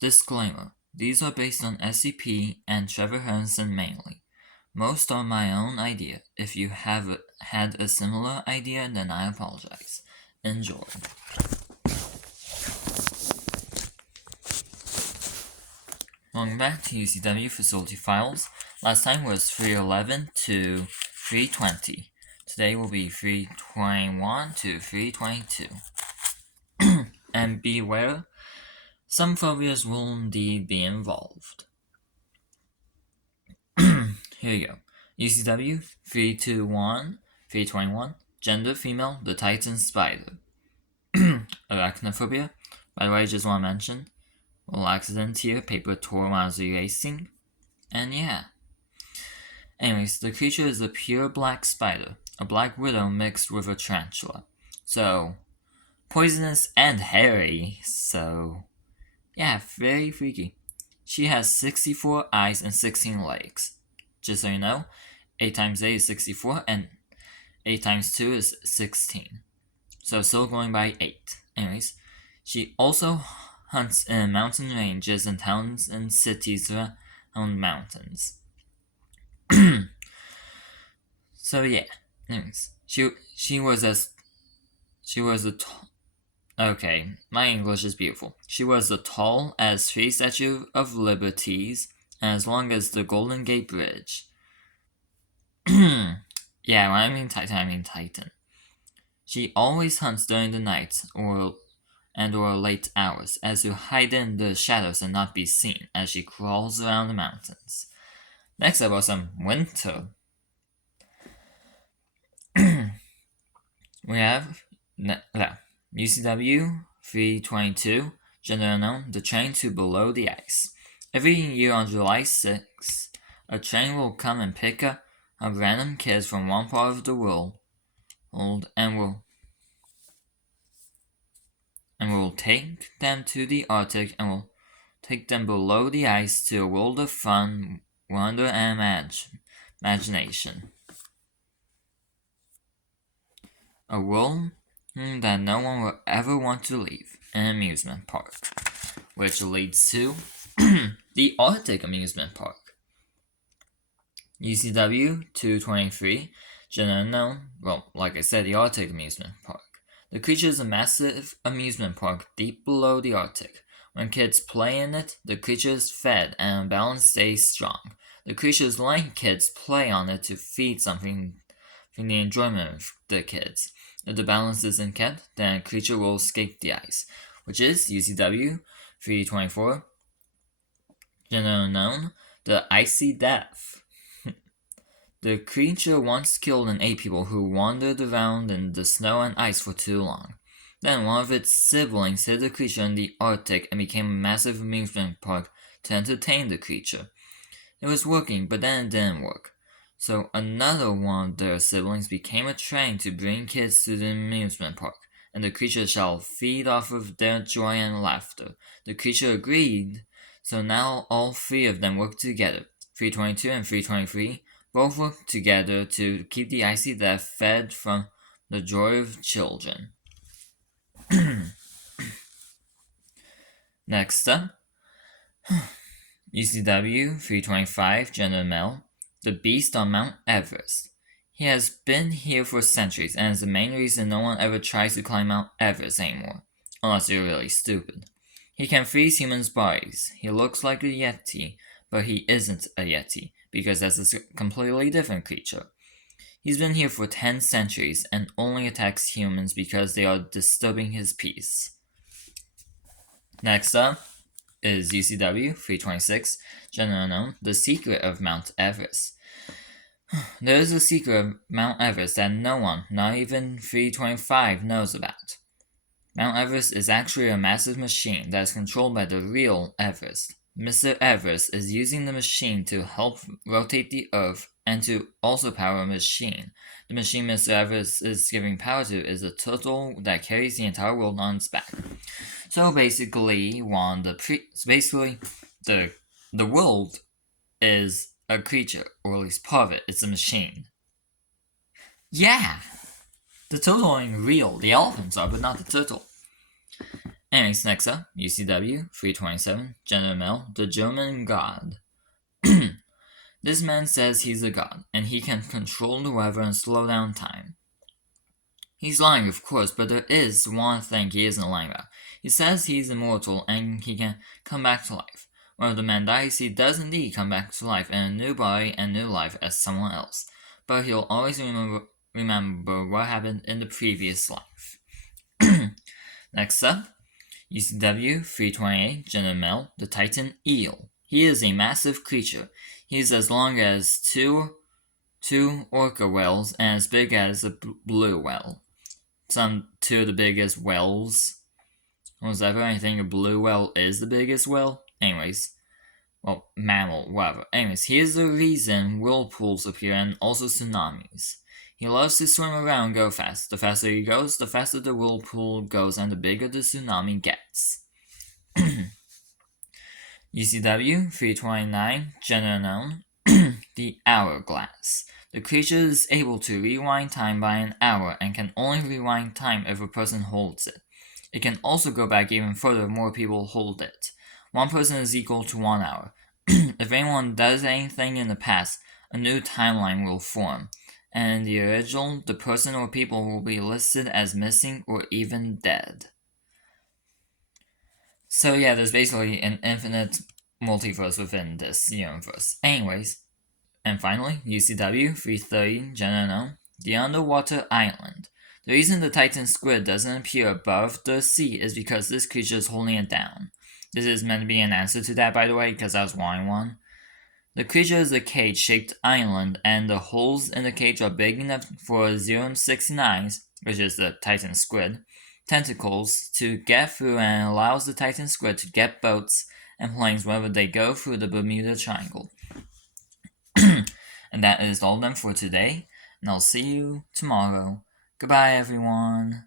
Disclaimer: these are based on SCP and Trevor Harrison mainly. Most are my own idea. If you have had a similar idea, then I apologize. Enjoy. Going back to U.C.W. facility files, last time was 311 to 320. Today will be 321 to 322. And beware, some phobias will indeed be involved. Here you go. U.C.W. 321, 321. Gender female, the Titan spider. Arachnophobia. By the way, I just want to mention, little accident here, paper tore while I was erasing. And yeah. Anyways, the creature is a pure black spider, a black widow mixed with a tarantula. So, poisonous and hairy, so yeah, very freaky. She has 64 eyes and 16 legs. Just so you know, 8 times 8 is 64, and 8 times 2 is 16. So still going by 8. Anyways, she also hunts in mountain ranges and towns and cities around mountains. So yeah, anyways, she was a okay, my English is beautiful. She was as tall as 3 Statue of Liberties and as long as the Golden Gate Bridge. Yeah, when I mean Titan. She always hunts during the night or late hours, as to hide in the shadows and not be seen as she crawls around the mountains. Next up was some winter. We have U.C.W. 322, gender unknown, the train to below the ice. Every year on July 6th, a train will come and pick up random kids from one part of the world and will take them to the Arctic and will take them below the ice to a world of fun, wonder, and imagination. A world that no one will ever want to leave, an amusement park. Which leads to the Arctic Amusement Park. U.C.W. 223, gender unknown, well, like I said, the Arctic Amusement Park. The creature is a massive amusement park deep below the Arctic. When kids play in it, the creature is fed and balance stays strong. The creature is letting kids play on it to feed something for the enjoyment of the kids. If the balance isn't kept, then a creature will escape the ice, which is U.C.W. 324, gender unknown, the Icy Death. The creature once killed and ate people who wandered around in the snow and ice for too long. Then one of its siblings hid the creature in the Arctic and became a massive amusement park to entertain the creature. It was working, but then it didn't work. So another one of their siblings became a train to bring kids to the amusement park, and the creature shall feed off of their joy and laughter. The creature agreed, so now all 3 of them work together. 322 and 323 both work together to keep the Icy Death fed from the joy of children. Next up, U.C.W. 325, gender male, the Beast on Mount Everest. He has been here for centuries and is the main reason no one ever tries to climb Mount Everest anymore, unless you're really stupid. He can freeze humans' bodies. He looks like a Yeti, but he isn't a Yeti, because that's a completely different creature. He's been here for 10 centuries and only attacks humans because they are disturbing his peace. Next up is U.C.W. 326, gender unknown, the secret of Mount Everest. There is a secret of Mount Everest that no one, not even 325, knows about. Mount Everest is actually a massive machine that is controlled by the real Everest. Mr. Everest is using the machine to help rotate the Earth and to also power a machine. The machine Mr. Everest is giving power to is a turtle that carries the entire world on its back. So basically, the world is a creature, or at least part of it. It's a machine. Yeah, the turtle ain't real. The elephants are, but not the turtle. Anyways, next up, U.C.W. 327, General Mel, the German God. This man says he's a god, and he can control the weather and slow down time. He's lying, of course, but there is one thing he isn't lying about. He says he's immortal and he can come back to life. When the man dies, he does indeed come back to life in a new body and new life as someone else. But he'll always remember what happened in the previous life. Next up, U.C.W. 328, General Mel, the Titan Eel. He is a massive creature. He's as long as two orca whales and as big as a blue whale. Two of the biggest whales. Was ever anything a blue whale is the biggest whale? Anyways, well, mammal, whatever. Anyways, here's the reason whirlpools appear and also tsunamis. He loves to swim around and go fast. The faster he goes, the faster the whirlpool goes and the bigger the tsunami gets. U.C.W. 329, general known, the Hourglass. The creature is able to rewind time by an hour and can only rewind time if a person holds it. It can also go back even further if more people hold it. One person is equal to 1 hour. If anyone does anything in the past, a new timeline will form, and in the original, the person or people will be listed as missing or even dead. So yeah, there's basically an infinite multiverse within this universe. Anyways, and finally, U.C.W. 330, general known, the Underwater Island. The reason the Titan squid doesn't appear above the sea is because this creature is holding it down. This is meant to be an answer to that, by the way, because I was wanting one. The creature is a cage-shaped island, and the holes in the cage are big enough for 069's, which is the Titan squid, tentacles to get through, and allows the Titan squid to get boats and planes whenever they go through the Bermuda Triangle. And that is all done for today, and I'll see you tomorrow. Goodbye, everyone.